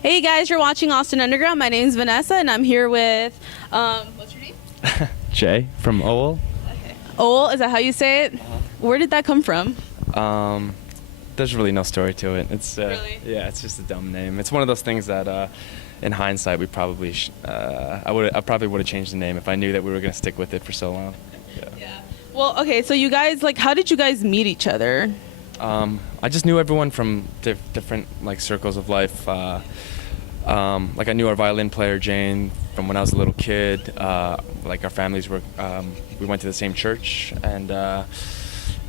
Hey guys, you're watching Austin Underground. My name's Vanessa, and I'm here with, what's your name? Jay from OWEL. Okay. OWEL, is that how you say it? Where did that come from? There's really no story to it. It's Really? yeah, it's just a dumb name. It's one of those things that, in hindsight, we probably I probably would have changed the name if I knew that we were gonna stick with it for so long. Yeah. Well, okay, so you guys, like, how did you guys meet each other? I just knew everyone from different like circles of life. Like I knew our violin player Jane from when I was a little kid. Like our families were, we went to the same church, and then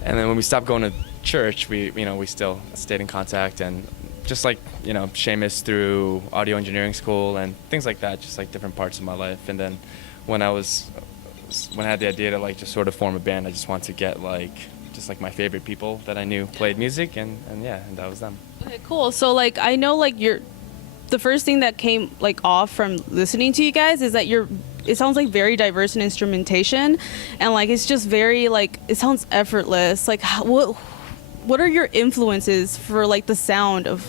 when we stopped going to church, we still stayed in contact, and just like Seamus through audio engineering school and things like that, just like different parts of my life. And then when I had the idea to like just sort of form a band, I just wanted to get like my favorite people that I knew played music, and that was them. Okay, cool. So, like, I know, like, the first thing that came, like, off from listening to you guys is that it sounds, like, very diverse in instrumentation, and, like, it's just very, like, it sounds effortless. Like, what are your influences for, like, the sound of...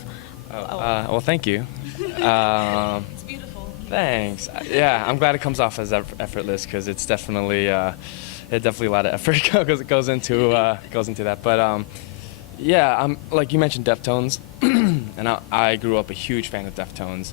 Well, thank you. It's beautiful. Thanks. Yeah, I'm glad it comes off as effortless, because it's definitely... definitely a lot of effort goes into that. But yeah, I'm like you mentioned Deftones, and I grew up a huge fan of Deftones,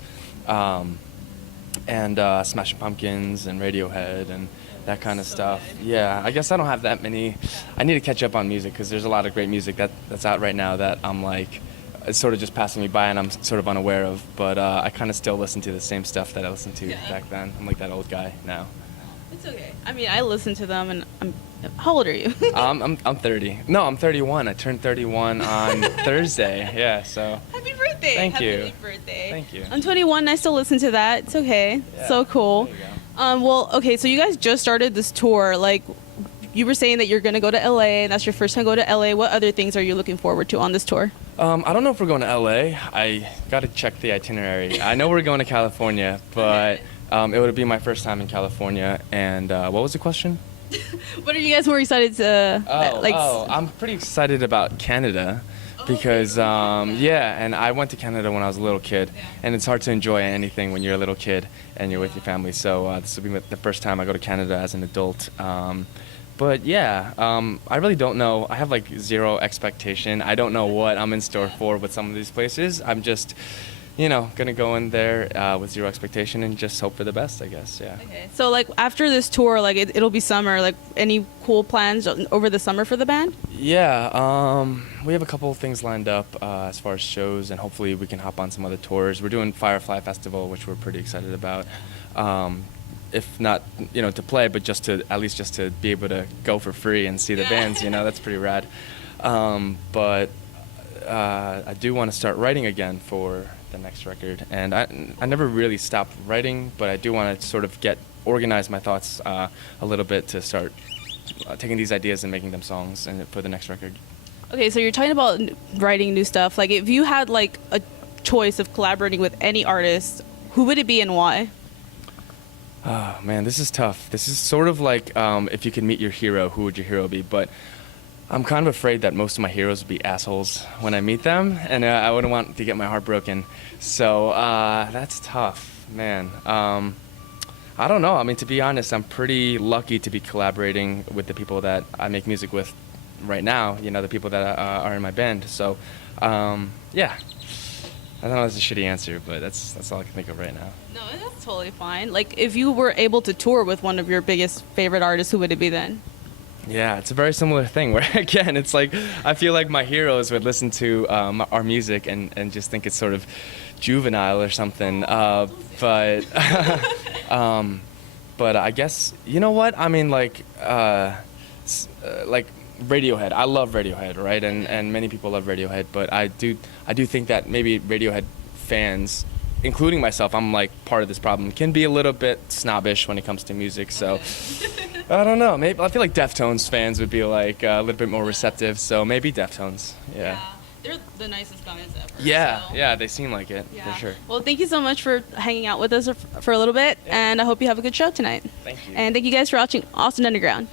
and Smashing Pumpkins and Radiohead and that kind of stuff. Yeah, I guess I don't have that many. I need to catch up on music because there's a lot of great music that's out right now that I'm like, it's sort of just passing me by and I'm sort of unaware of. But I kind of still listen to the same stuff that I listened to back then. I'm like that old guy now. It's okay. I mean, I listen to them, and how old are you? I'm 30. No, I'm 31. I turned 31 on Thursday. Yeah, so. Happy birthday! Thank you. Happy birthday! Thank you. I'm 21. And I still listen to that. It's okay. Yeah, So cool. there you go. Well, okay. So you guys just started this tour. Like, you were saying that you're gonna go to LA, and that's your first time to go to LA. What other things are you looking forward to on this tour? I don't know if we're going to LA. I got to check the itinerary. I know we're going to California, but it would be my first time in California. And what was the question? What are you guys more excited to I'm pretty excited about Canada because and I went to Canada when I was a little kid, and it's hard to enjoy anything when you're a little kid and you're with your family. So this will be the first time I go to Canada as an adult. But yeah, I really don't know. I have like zero expectation. I don't know what I'm in store for with some of these places. I'm just, gonna go in there with zero expectation and just hope for the best, I guess. Yeah. Okay. So like after this tour, like it'll be summer. Like any cool plans over the summer for the band? Yeah, we have a couple of things lined up as far as shows, and hopefully we can hop on some other tours. We're doing Firefly Festival, which we're pretty excited about. If not, to play, but at least to be able to go for free and see the bands, that's pretty rad. But I do want to start writing again for the next record, and I never really stopped writing, but I do want to sort of organize my thoughts a little bit to start taking these ideas and making them songs and for the next record. Okay, so you're talking about writing new stuff. Like if you had like a choice of collaborating with any artist, who would it be and why? Oh man, this is tough. This is sort of like if you could meet your hero, who would your hero be? But I'm kind of afraid that most of my heroes would be assholes when I meet them, and I wouldn't want to get my heart broken. So that's tough, man. I don't know. I mean, to be honest, I'm pretty lucky to be collaborating with the people that I make music with right now, the people that are in my band. So yeah. I know that's a shitty answer, but that's all I can think of right now. No, that's totally fine. Like, if you were able to tour with one of your biggest favorite artists, who would it be then? Yeah, it's a very similar thing where, again, it's like I feel like my heroes would listen to our music and just think it's sort of juvenile or something. But I guess, you know what? I mean, like Radiohead. I love Radiohead, right? And many people love Radiohead, but I do think that maybe Radiohead fans, including myself, I'm like part of this problem, can be a little bit snobbish when it comes to music. So I don't know. Maybe I feel like Deftones fans would be like a little bit more receptive. So maybe Deftones. Yeah. They're the nicest guys ever. Yeah, so. yeah, they seem like it for sure. Well, thank you so much for hanging out with us for a little bit, and I hope you have a good show tonight. Thank you. And thank you guys for watching Austin Underground.